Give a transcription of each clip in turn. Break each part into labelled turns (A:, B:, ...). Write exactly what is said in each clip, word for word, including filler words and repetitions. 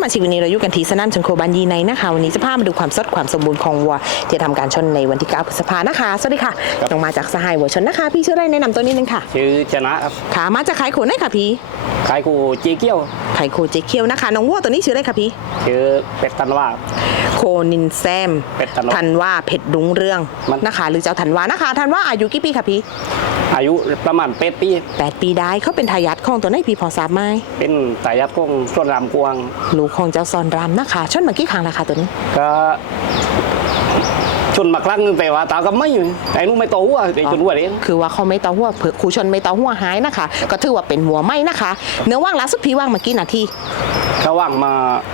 A: มาชิกวันนี้เราอยู่กันที่สนามชนโคบันยีในนะคะวันนี้จะพามาดูความสดความสมบูรณ์ของวัวที่ทำการชนในวันที่เก้าพฤษภานะคะสวัสดีค่ะต้องมาจากสหายวัวชนนะคะพี่ชื่ออะไรแนะนำตัวนิดนึงค่ะ
B: ชื่อชนะครับ
A: ค่ะมาจากขายโคไหนค่ะพี่
B: ขายกูจีเกี้ยว
A: ขายโคเจเคียวนะคะน้องวัวตัวนี้ชื่ออะไรคะพี่
B: ชื่อเป็ดตันว่า
A: โคนินแซม
B: เป็ดตัน
A: ทันว่าเพชรดุงเรื่องนะคะหรือเจ้าทันว่านะคะทันว่าอายุกี่ปีคะพี่
B: อายุประมาณแปดปี
A: แปดปีได้เขาเป็นทายาทของตัวไหนพี่พอทราบไหม
B: เป็นทายาทของส่วนรามกวาง
A: ลูกของเจ้าซอนรามนะคะชนมากี่ครั้งแล้วคะตัวนี้
B: ก็ชนมาครั้งนึงแต่ว่าตาก็ไม่อยู่ไอ้นู้นไม่โตหัวไอ้ชนหัวเอง
A: คือว่าเขาไม่ต่อหัวเผื่อครูชนไม่ต่อหัวหายนะคะก็ถือว่าเป็นหัวไหมนะคะเนื้อว่างล่าสุดพี่ว่างมากี่นาที
B: ก็ว่างมา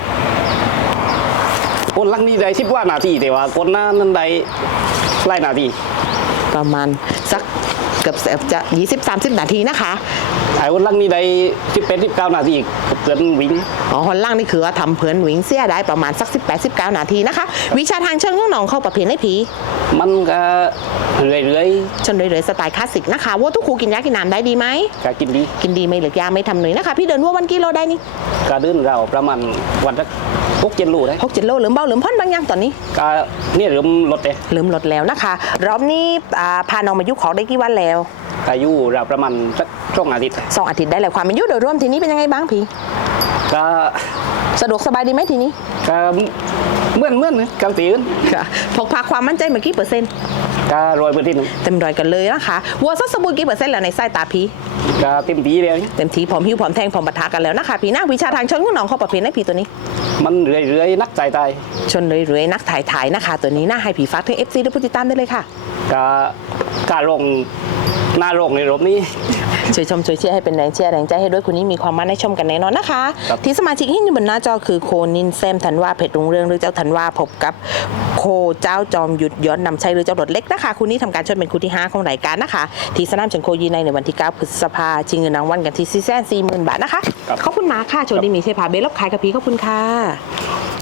B: คนลังนี้ได้สิบว่านาทีแต่ว่าคนหน้านั้นได้ไล่นาที
A: ประมาณสักเกือบจะยี่สิบสามสิบนาทีนะคะ
B: ไอ้คนลังนี้ได้สิบแปดสิบเก้านาทีเกินวิ่ง
A: อ๋อคนล่างนี่คือว่าทำเพื่อนวิ่งเสียได้ประมาณสักสิบแปดสิบเก้านาทีนะคะวิชาทางเชิงน้องเข้าประเภทไหนผี
B: มันก็เรื่อย
A: ๆชนเรื่อยๆสไตล์คลาสสิกนะคะวัวทุกครูกินยากินน้ำได้ดีไหม
B: ก็กินดี
A: กินดีไม่เหลือยาไม่ทำหน่อยนะคะพี่เดินวัววันกิโลได้นี่
B: ก็เดินเราประมาณวันละหกเจ็ดโลได้
A: หกเจ็ดโลหรือเบาหรือพ่นบางอย่างตอนนี้
B: ก็เนี่ยเริ่มลดเลย
A: เริ่มลดแล้วนะคะรอบนี้พาน้องมายุขอได้กี่วันแล้ว
B: อายุเราประมาณสักสองอาทิตย์
A: สองอาทิตย์ได้แล้วความเป็นยุโดยรวมทีนี้เป็นยังไงบ้างพี่
B: ก็
A: สะดวกสบายดีไหมทีนี้
B: ก็เมื่อนเมื่อนกำตื่น
A: ค่ะพกพาความมั่นใจมากี่เปอร์เซ็นต์
B: ก็ร้อยเปอร์เซ็นต์
A: เต็มร้อยกันเลยนะคะวัวสดสมบูรณ์กี่เปอร์เซ็นต์แล้วในสายตาพี่
B: ก็เต็มทีเลย
A: เต็มทีพร้อมหิวพร้อมแทงพร้อมปะทะกันแล้วนะคะพี่นะวิชาทางชนของน้องเขาประเภทไหนพี่ตัวนี้
B: มันเรื่อยๆนักใจตาย
A: ชนเรื่อยๆนักถ่ายถ่ายนะคะตัวนี้น่าให้ผีฟักถึงเอฟซีด้วยผู้ติดตามได้เลยค่ะ
B: ก็การลงหน้าโรงในรอบนี้
A: ช่วยชมช่วยเชียร์ให้เป็นแรงเชียร์แรงใจให้ด้วยคุณนี้มีความมั่นในชมกันแน่นอนนะคะที่สมาชิกที่อยู่บนหน้าจอคือโคนินแซมธันวาเพชรรุ่งเรืองหรือเจ้าธันวาพบกับโคเจ้าจอมหยุดย้อนนำชัยหรือเจ้ารถเล็กนะคะคุณนี้ทำการชนเป็นคู่ที่ห้าของรายการนะคะที่สนามเฉิงโคยีในในวันที่เก้าพฤษภาชิงเงินรางวัลกันที่สี่แสนสี่หมื่นบาทนะคะขอบคุณมากค่ะโชว์ดีมีเชฟพาเบลล์ขายกับพี่ขอบคุณค่ะ